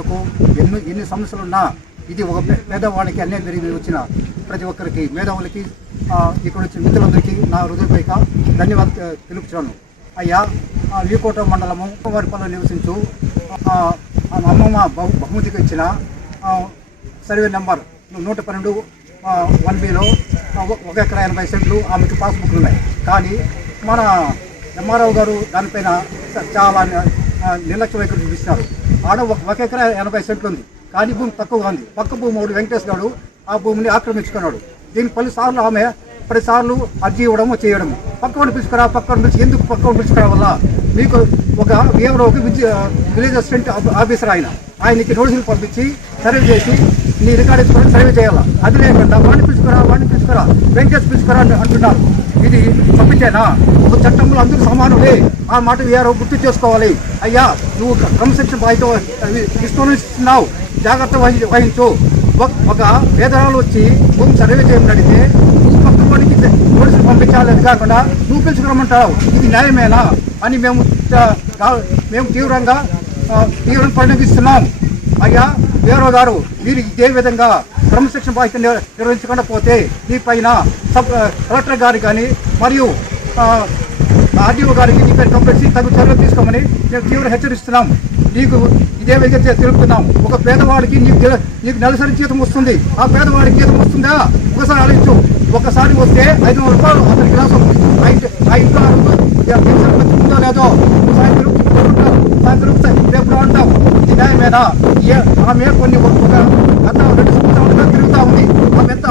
వరకు ఎన్ని సమస్యలున్నా ఇది ఒక పేదవాడికి అన్యాయం జరిగి వచ్చిన ప్రతి ఒక్కరికి మేధావులకి ఇక్కడ వచ్చిన మిత్రులందరికీ నా హృదయపైక ధన్యవాదాలు తెలుపుతున్నాను. అయ్యా, వీకోట మండలము వారిపల్లి నివసించు అమ్మమ్మ బహుమతికి ఇచ్చిన సర్వే నెంబర్ 112 1Bలో 1 ఎకరా 80 సెంట్లు ఆమెకి పాస్బుక్లు ఉన్నాయి. కానీ మన ఎంఆర్ఓ గారు దానిపైన చాలా నిర్లక్ష్య వైఖరి చూపిస్తున్నారు. ఆడ 1 ఎకరా 80 సెంట్లు ఉంది, కానీ భూమి తక్కువగా ఉంది. పక్క భూమి ఒకటి వెంకటేష్ గారు ఆ భూమిని ఆక్రమించుకున్నాడు. దీనికి 10 సార్లు ఆమె 10 సార్లు అర్జీ ఇవ్వడము చేయడము. పక్కన పిలుచుకురా ఎందుకు పక్కన పిలుచుకురా వల్ల మీకు ఒక ఎవరో ఒక విలేజ్ అసిస్టెంట్ ఆఫీసర్ ఆయనకి నోటీసులు పంపించి సర్వే చేసి నీ రికార్డు ఇచ్చుకొని సర్వే చేయాలా. అది లేకుండా వాడిని పిలుచుకురా వెంకటేష్ పిలుచుకురా అంటున్నారు. ఇది తప్పించేనా? ఒక చట్టంలో అందరూ సమానులే. ఆ మాట వేరో గుర్తు చేసుకోవాలి. అయ్యా, నువ్వు క్రమశిక్షణ బాధ్యత ఇస్తున్నావు, జాగ్రత్త వహించు. ఒక వేదనాలు వచ్చి భూమి సర్వే చేయమని అడిగితే నువ్వు పక్క వాడికి నోటీసులు పంపించాలి. అది కాకుండా నువ్వు పిలుచుకోమంటావు. ఇది న్యాయమేనా అని మేము తీవ్రంగా పరిణమిస్తున్నాం. అయ్యా వేరో గారు, మీరు ఇదే విధంగా క్రమశిక్షణ బాధ్యత నిర్వహించకుండా పోతే మీ పైన కలెక్టర్ గారికి కానీ మరియు ఆర్డీఓ గారికి నీపై కంప్లైంట్ తగు చర్యలు తీసుకోమని మేము తీవ్ర హెచ్చరిస్తున్నాం. నీకు ఇదే విధంగా తెలుపుతున్నాం. ఒక పేదవాడికి నీకు నెలసరి జీతం వస్తుంది. ఆ పేదవాడికి జీతం వస్తుందా? ఒకసారి ఆలోచించు. ఒకసారి వస్తే 500 రూపాయలు అతనికి రాసం. ఆ ఇంట్లో ఉందో లేదో రేపు అంటాం. ఇది న్యాయమేనా? ఆమె కొన్ని గత 2 సంవత్సరాలుగా తిరుగుతూ ఉంది. ఆమె ఎంత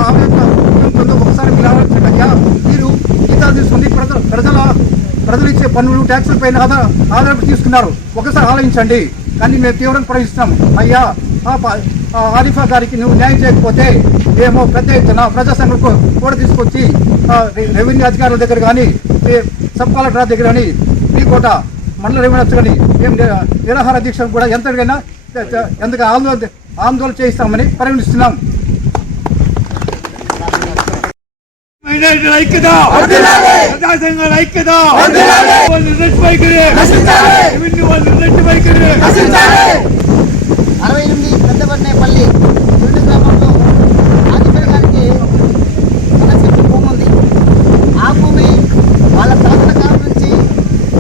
ఒకసారి మీరు ఆలోచించండి. మీరు జీతాలు తీసుకుని ప్రజలు ఇచ్చే పన్నులు ట్యాక్సుల పైన ఆధారపడి తీసుకున్నారు. ఒకసారి ఆలోచించండి. కానీ మేము తీవ్రంగా ప్రశ్నిస్తున్నాం. అయ్యా, ఆరిఫా గారికి నువ్వు న్యాయం చేయకపోతే మేము పెద్ద ఎత్తున ప్రజా సంఘం కూడా తీసుకొచ్చి రెవెన్యూ అధికారుల దగ్గర కానీ సబ్ కలెక్టర్ దగ్గర కానీ వీకోట మండల రెవెన్యూ కానీ మేము నిరాహార దీక్షను కూడా ఎంతకైనా ఎందుకు ఆందోళన చేయిస్తామని పరిగణిస్తున్నాం. ఐక్యత, ప్రజా సంఘాల ఐక్యత, వైఖరి 68 పెద్దపట్నేపల్లి 2 గ్రామంలో ఆదిపేరగానికి మన చెట్టు భూమి ఉంది. ఆ భూమి వాళ్ళ తాతల కాలం నుంచి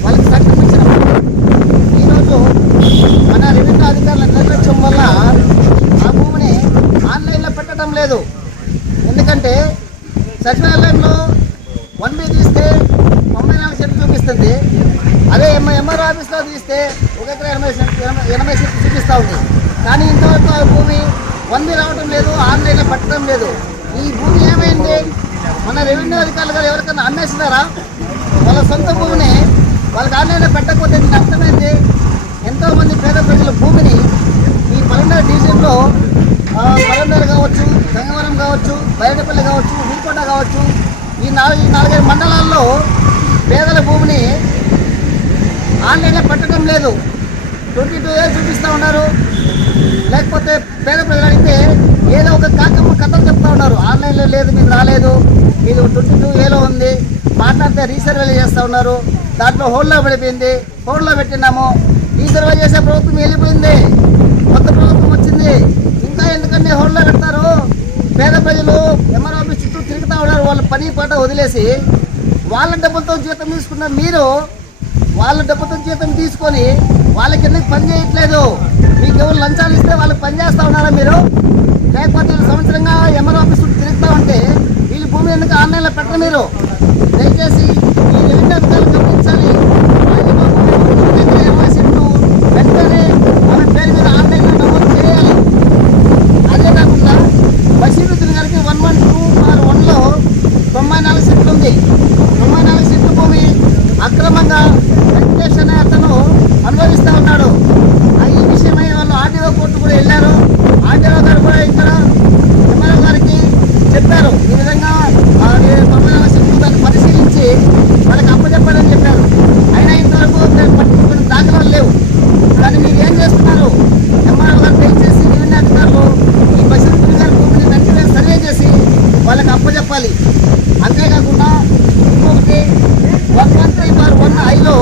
వాళ్ళకి సంక్రమించిన ఈరోజు మన రెవెన్యూ అధికారుల నిర్లక్ష్యం వల్ల ఆ భూమిని ఆన్లైన్లో పెట్టడం లేదు. ఎందుకంటే సచివాలయంలో 1B తీస్తే 94 సెంట్లు చూపిస్తుంది. అదే ఎంఆర్ఓ ఆఫీస్లో తీస్తే 1 ఎకరా 80 సెంట్లు చూపిస్తూ ఉంది. కానీ ఇంతవరకు ఆ భూమి 1B రావడం లేదు, ఆన్లైన్లో పెట్టడం లేదు. ఈ భూమి ఏమైంది? మన రెవెన్యూ అధికారులు గారు ఎవరికైనా అమ్మేస్తున్నారా? వాళ్ళ సొంత భూమిని వాళ్ళకి ఆన్లైన్లో పెట్టకపోతే దీని అర్థమైంది. ఎంతోమంది పేద ప్రజల భూమిని ఈ పలమనేరు డివిజన్లో పలమనేరు కావచ్చు, గంగవరం కావచ్చు, బయటపల్లి కావచ్చు, వీకోట కావచ్చు, ఈ 4-5 మండలాల్లో పేదల భూమిని ఆన్లైన్లో పెట్టడం లేదు. 22A చూపిస్తూ ఉన్నారు. లేకపోతే పేద ప్రజలు అడిగితే ఏదో ఒక కాకమ్మ కథలు చెప్తా ఉన్నారు. ఆన్లైన్లో లేదు, మీకు రాలేదు, మీరు 22Aలో ఉంది. మాట్లాడితే రీసర్వేలు చేస్తూ ఉన్నారు. దాంట్లో హోల్డ్లో పడిపోయింది. హోల్డ్లో పెట్టినాము. రీసర్వే చేసే ప్రభుత్వం వెళ్ళిపోయింది, కొత్త ప్రభుత్వం వచ్చింది. ఇంకా ఎందుకంటే హోల్డ్లో పెడతారు? పేద ప్రజలు ఎంఆర్ఓ ఆఫీస్ చుట్టూ తిరుగుతూ ఉన్నారు. వాళ్ళ పని పాట వదిలేసి వాళ్ళ డబ్బులతో జీతం తీసుకున్న మీరు వాళ్ళ డబ్బులతో జీతం తీసుకొని వాళ్ళకి ఎందుకు పని చేయట్లేదు? మీకు ఎవరు లంచాలు ఇస్తే వాళ్ళకి పని చేస్తూ ఉన్నారా మీరు? లేకపోతే వీళ్ళు సంవత్సరంగా ఎంఆర్ఓ ఆఫీస్ చుట్టూ తిరుగుతూ ఉంటే వీళ్ళు భూమి ఎందుకు ఆన్లైన్లో పెట్టరు? మీరు దయచేసి ఈ రెవెన్యూ అధికారులు గమనించాలి. 20 సెంట్లు వెంటనే మన పేరు మీద ఆన్లైన్లో నమోదు చేయాలి. అదే కాకుండా బషీరుద్దీన్ గారికి 112/1లో 94 సెంట్లు ఉంది. 94 సెంట్ల భూమి అక్రమంగా వెంకటేష్ అనే అతను అనుభవిస్తూ ఉన్నాడు. ఈ విషయమై వాళ్ళు ఆర్టీఓ కోర్టు కూడా వెళ్ళారు. ఆర్టీఓ గారు కూడా ఇక్కడ ఎంఆర్ఓ గారికి చెప్పారు. ఈ విధంగా 94 సెంట్లు దాన్ని పరిశీలించి వాళ్ళకి అప్పచెప్పాలని చెప్పారు. అయినా ఇంతవరకు పట్టించుకునే దాఖలాలు లేవు. కానీ మీరు ఏం చేస్తున్నారు? ఎంఆర్ఓ గారు దయచేసి రెవెన్యూ అధికారులు ఈ బషీరుద్దీన్ గారి భూమిని వెంటనే సర్వే చేసి వాళ్ళకి అప్పచెప్పాలి. అంతేకాకుండా ఇంకొకటి 113/1Iలో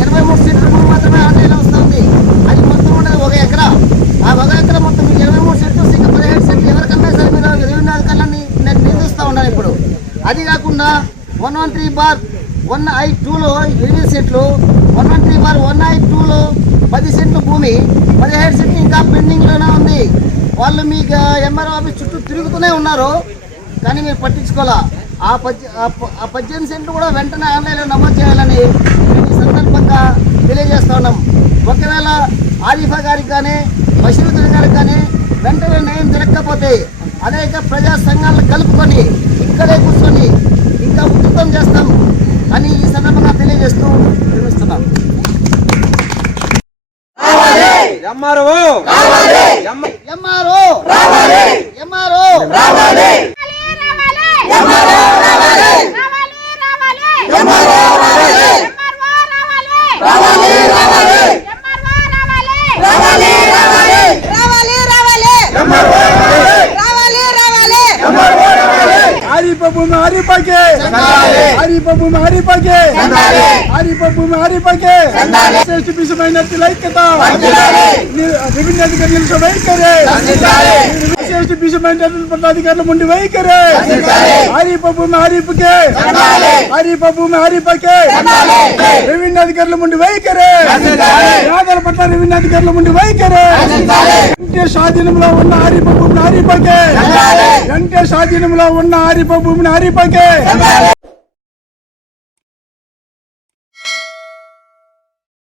23 సెంట్లు మాత్రమే ఆన్లైన్లో వస్తుంది. అది మొత్తం ఉండదు 1 ఎకరా. ఆ 1 113/1I2లో 8 సెంట్లు, 113/1I2లో 10 సెంట్లు భూమి, 17 సెంట్లు ఇంకా పెండింగ్లోనే ఉంది. వాళ్ళు మీకు ఎంఆర్ఓ ఆఫీస్ చుట్టూ తిరుగుతూనే ఉన్నారు, కానీ మీరు పట్టించుకోవాలా. ఆ 18 సెంట్లు కూడా వెంటనే ఆన్లైన్లో నమోదు చేయాలని మేము ఈ సందర్భంగా తెలియజేస్తా ఉన్నాం. ఒకవేళ ఆరిఫా గారికి కానీ బషీరుద్దీన్ గారికి కానీ వెంటనే న్యాయం జరగకపోతే అనేక ప్రజా సంఘాలను కలుపుకొని ఇక్కడే కూర్చొని ఇంకా ఉధృతం చేస్తాం అని ఈ సందర్భంగా తెలియజేస్తూ నిర్మిస్తున్నాం. ఎంఆర్ఓ ఎంఆర్ఓ ఎంఆర్ఓ భూమి హరిపకే, భూమి హరిపకే, భూమి హరిపకే, శ్రేష్ఠ మైనార్టీల ఐక్యత, విభిన్న అధికారుల వైఖరే, శ్రేష్ఠ మైనార్టీ పట్టాధికారుల ముందు వైఖరే, భూమి హరిపకే, భూమి హరిపకే, విభిన్న అధికారుల ముందు వైఖరే, యాదల పట్ల విభిన్న అధికారుల ముందు వైఖరే, స్వాధీనంలో ఉన్న హరిప భూమిని హరిపకే, స్వాధీనంలో ఉన్న హరిప భూమిని హరిపకే.